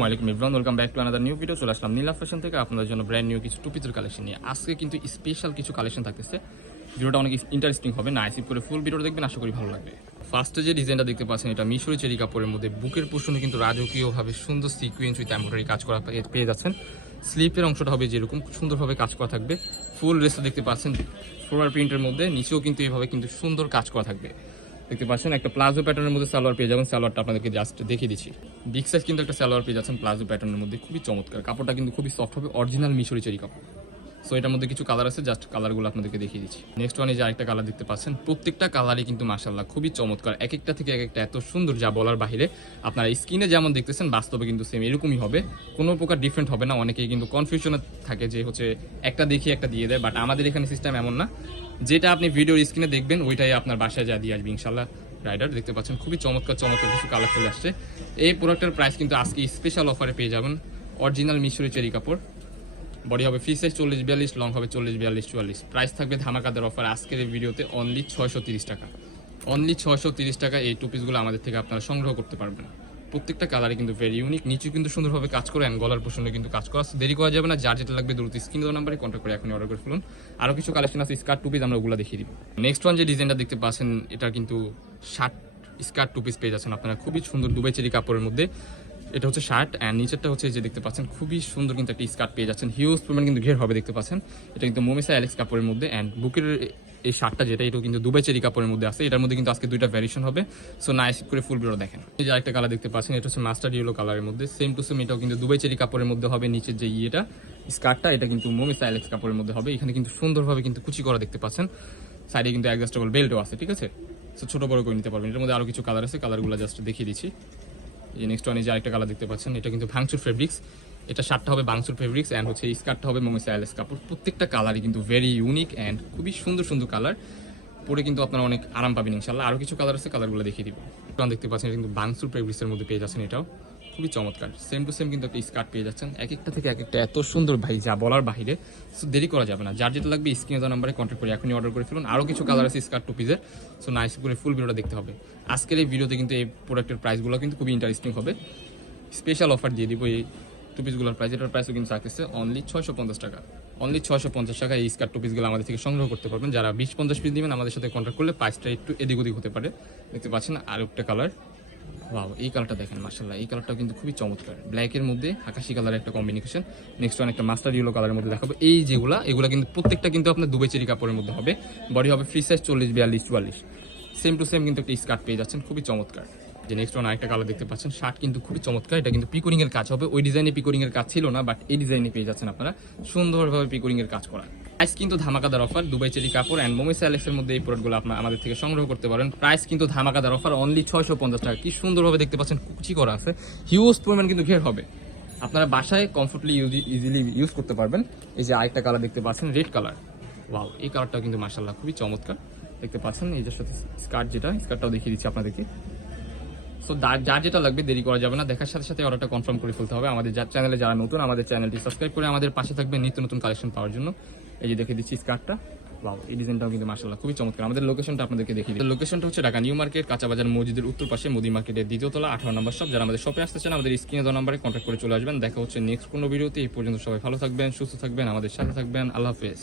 ওয়ালাইকুম Ibran welcome back to another new video চলে আসলাম নীলা ফ্যাশন থেকে। আপনাদের জন্য ব্র্যান্ড নিউ কিছু টুপিজের কালেকশন নিয়ে। আজকে কিন্তু স্পেশাল কিছু কালেকশন থাকতেছে। ভিডিওটা অনেক ইন্টারেস্টিং হবে, না আইসিপ করে ফুল ভিডিও দেখবেন, আশা করি ভালো লাগবে। ফার্স্টে যে ডিজাইনটা দেখতে পাচ্ছেন, এটা মিশরি চেরি কাপড়ের মধ্যে। বুকের পোষণে কিন্তু রাজকীয়ভাবে সুন্দর সিকুয়েন্স উইথ এম্ব্রয়ডারি কাজ করা পেয়ে যাচ্ছেন। স্লিপের অংশটা হবে যেরকম, সুন্দরভাবে কাজ করা থাকবে। ফুল ড্রেসটা দেখতে পাচ্ছেন ফ্লোরার প্রিন্টের মধ্যে। নিচেও কিন্তু এভাবে কিন্তু সুন্দর কাজ করা থাকবে। দেখতে পাচ্ছেন, একটা প্লাজো প্যাটার্নের মধ্যে সালোয়ার পেয়ে যাবেন। সালোয়ারটা আপনাদেরকে জাস্ট দেখিয়ে দিচ্ছি। বিগ সাইজ কিন্তু একটা সালোয়ার পেয়ে যাচ্ছেন প্লাজো প্যাটার্নের মধ্যে। খুবই চমৎকার। কাপড়টা কিন্তু খুবই সফট হবে অরিজিনাল মিশরি চেরি কাপড়। সো এটার মধ্যে কিছু কালার আছে জাস্ট কালারগুলো আপনাদেরকে দেখিয়ে দিচ্ছি। নেক্সট ওয়ান ওয়ানে যে আরেকটা কালার দেখতে পাচ্ছেন, প্রত্যেকটা কালারই কিন্তু মাসাল্লাহ খুবই চমৎকার। এক একটা থেকে এক একটা এত সুন্দর যা বলার বাইরে আপনারা স্ক্রিনে যেমন দেখতেছেন, বাস্তবে কিন্তু সেম এরকমই হবে। কোনো প্রকার ডিফারেন্ট হবে না, অনেকেই কিন্তু কনফিউশনে থাকে যে হচ্ছে একটা দেখিয়ে একটা দিয়ে দেয় বাট আমাদের এখানে সিস্টেম এমন না। যেটা আপনি ভিডিওর স্ক্রিনে দেখবেন, ওইটাই আপনার বাসায় যা দিয়ে আসবে ইনশাল্লাহ রাইডার দেখতে পাচ্ছেন, খুবই চমৎকার চমৎকার কিছু কালার চলে আসছে। এই প্রোডাক্টের প্রাইস কিন্তু আজকে স্পেশাল অফারে পেয়ে যাবেন। অরিজিনাল মিশরি চেরি কাপড়। বডি হবে ফ্রি সাইজ চল্লিশ, বিয়াল্লিশ, লং হবে চল্লিশ, বিয়াল্লিশ, চুয়াল্লিশ। প্রাইস থাকবে ধামাকাদার অফার আজকের এই ভিডিওতে অনলি ছয়শো তিরিশ টাকা। অনলি ছয়শো তিরিশ টাকা এই টু পিসগুলো আমাদের থেকে আপনারা সংগ্রহ করতে পারবেন। প্রত্যেকটা কালারে কিন্তু ভেরি ইউনিক নিচে কিন্তু সুন্দরভাবে কাজ করে and গলার পোষণে কিন্তু কাজ করা দেরি করা যাবে না, যার যেটা লাগবে দ্রুত স্ক্রিন নাম্বারে কন্ট্যাক্ট করে এখনই অর্ডার করে ফেলুন। আরও কিছু কালেকশন আছে স্কার্ট টু পিস আমরা ওগুলো দেখিয়ে দিব। নেক্সট ওয়ান যে ডিজাইনটা দেখতে পাচ্ছেন, এটা কিন্তু শার্ট স্কার্ট টু পিস পেয়ে যাচ্ছেন আপনারা। খুবই সুন্দর দুবাই চেরি কাপড়ের মধ্যে। এটা হচ্ছে শার্ট অ্যান্ড নিচেরটা হচ্ছে যে দেখতে পাচ্ছেন, খুবই সুন্দর কিন্তু একটা স্কার্ট পেয়ে যাচ্ছেন। হিউজ পরিমাণ কিন্তু ঘের হবে দেখতে পাচ্ছেন। এটা কিন্তু মোমিসা অ্যালেক্স কাপড়ের মধ্যে অ্যান্ড বুকের এই শার্টটা যেটা, এটাও কিন্তু দুবাই চেরি কাপড়ের মধ্যে আছে। এটার মধ্যে কিন্তু আজকে দুইটা ভ্যারিয়েশন হবে। সো নাইস করে ফুল ভিডিও দেখেন। এই যে আরেকটা কালার দেখতে পাচ্ছেন, এটা হচ্ছে মাস্টার ইয়েলো কালারের মধ্যে। সেম টু সেম এটাও কিন্তু দুবাই চেরি কাপড়ের মধ্যে হবে, নিচের যে ইয়েটা, স্কার্টটা, এটা কিন্তু মোমিসা অ্যালেক্স কাপড়ের মধ্যে হবে। এখানে কিন্তু সুন্দরভাবে কিন্তু কুচি করা দেখতে পাচ্ছেন। সাইডে কিন্তু অ্যাডজাস্টেবল বেল্টও আছে, ঠিক আছে? সো ছোট বড় করে নিতে পারবেন। এটার মধ্যে আরও কিছু কালার আছে কালারগুলো জাস্ট দেখিয়ে দিচ্ছি। এই নেক্সট ওয়ান এই যে আরেকটা কালার দেখতে পাচ্ছেন, এটা কিন্তু ভাঙচুর ফেব্রিক্স এটা শার্টটা হবে বাংসুর ফেব্রিক্স অ্যান্ড হচ্ছে স্কার্টটা হবে মোমিসা আইলেস কাপড়। প্রত্যেকটা কালারই কিন্তু ভেরি ইউনিক অ্যান্ড খুবই সুন্দর সুন্দর কালার পরে কিন্তু আপনারা অনেক আরাম পাবেন ইনশাল্লাহ আরও কিছু কালার আছে কালারগুলো দেখিয়ে দিব। দেখতে পাচ্ছেন, এটা কিন্তু বাংসুর ফেব্রিক্সের মধ্যে পেয়ে যাচ্ছেন এটাও। খুবই চমৎকার। সেম টু সেম কিন্তু একটা স্কার্ট পেয়ে যাচ্ছেন। এক একটা থেকে এক একটা এত সুন্দর ভাই, যা বলার বাইরে সো দেরি করা যাবে না। যার যেটা লাগবে স্ক্রিনে দেওয়া নাম্বারে কন্ট্যাক্ট করে এখনই অর্ডার করে ফেলুন। আরও কিছু কালার আছে স্কার্ট টু পিসের সো নাইস করে ফুল ভিডিওটা দেখতে হবে। আজকের এই ভিডিওতে কিন্তু এই প্রোডাক্টের প্রাইসগুলো কিন্তু খুবই ইন্টারেস্টিং হবে। স্পেশাল অফার দিয়ে দিব এই টু পিসগুলোর প্রাইস এটার প্রাইসও কিন্তু থাকতেছে অনলি ছয়শো পঞ্চাশ টাকা। অনলি ছয়শো পঞ্চাশ টাকা এই স্কার্ট টু পিসগুলো আমাদের থেকে সংগ্রহ করতে পারবেন। যারা বিশ পঞ্চাশ পিস দিবেন আমাদের সাথে কন্ট্যাক্ট করলে প্রাইসটা একটু এদিক ওদিক হতে পারে। দেখতে পাচ্ছেন আর একটা কালার ওয়াও এই কালারটা দেখেন মার্শাল্লাহ এই কালারটাও কিন্তু খুবই চমৎকার। ব্ল্যাকের মধ্যে আকাশি কালারের একটা কম্বিনেশন নেক্সট ওয়ান একটা মাস্টার ইয়েলো কালারের মধ্যে দেখাবো। এই যেগুলা, এগুলা কিন্তু প্রত্যেকটা কিন্তু আপনার দুবাই কাপড়ের মধ্যে হবে। বডি হবে ফ্রি সাইজ চল্লিশ, বিয়াল্লিশ, চুয়াল্লিশ। সেম টু সেম কিন্তু একটা স্কার্ট পেয়ে যাচ্ছেন, খুবই চমৎকার। যে নেক্সট ওয়ান আরেকটা কালার দেখতে পাচ্ছেন শার্ট কিন্তু খুবই চমৎকার। এটা কিন্তু পিকোরিং এর কাজ হবে। ওই ডিজাইনে পিকোরিং এর কাজ ছিল না বাট এই ডিজাইনে পেয়ে যাচ্ছেন আপনারা। সুন্দরভাবে পিকোরিং এর কাজ করা। প্রাইস কিন্তু ধামাকাদার অফার দুবাই চেরি কাপড় অ্যান্ড মোমিস অ্যালেক্সের মধ্যে এই প্রোডাক্টগুলো আপনার আমাদের থেকে সংগ্রহ করতে পারেন। প্রাইস কিন্তু ধামাকাদার অফার অনলি ছয়শো পঞ্চাশ টাকা। কি সুন্দরভাবে দেখতে পাচ্ছেন, কুচি করা আছে। হিউজ পরিমাণ কিন্তু ঘের হবে। আপনারা বাসায় কমফোর্টলি ইজিলি ইউজ করতে পারবেন। এই যে আরেকটা কালার দেখতে পাচ্ছেন রেড কালার ওয়াও এই কালারটাও কিন্তু মার্শাল্লাহ খুবই চমৎকার। দেখতে পাচ্ছেন, এই যে সাথে স্কার্ট যেটা স্কার্টটাও দেখিয়ে দিচ্ছি আপনাদেরকে। সো যার যেটা লাগবে, দেরি করা যাবে না। দেখার সাথে সাথে অর্ডারটা কনফার্ম করে ফেলতে হবে। আমাদের যার চ্যানেলে যারা নতুন, আমাদের চ্যানেলটি সাবস্ক্রাইব করে আমাদের পাশে থাকবে নিত্য নতুন কালেকশন পাওয়ার জন্য। এই যে দেখে দিচ্ছি স্কার্টটা। বাবা এই ডিজাইনটাও কিন্তু মার্শাল্লাহ খুবই চমৎকার। আমাদের লোকেশনটা আপনাদেরকে দেখিয়ে দিই। লোকেশনটা হচ্ছে ঢাকা নিউ মার্কেট, কাঁচাবাজার মসজিদের উত্তর পাশে মোদি মার্কেটের দ্বিতীয় তলা, আঠারো নম্বর সব যারা আমাদের শপে আসতেছেন, আমাদের স্ক্রিনে দেওয়া নম্বরে কন্ট্যাক্ট করে চলে আসবেন। দেখা হচ্ছে নেক্সট কোনো ভিডিওতে এই পর্যন্ত সবাই ভালো থাকবেন, সুস্থ থাকবেন, আমাদের সাথে থাকবেন। আল্লাহ হাফেজ।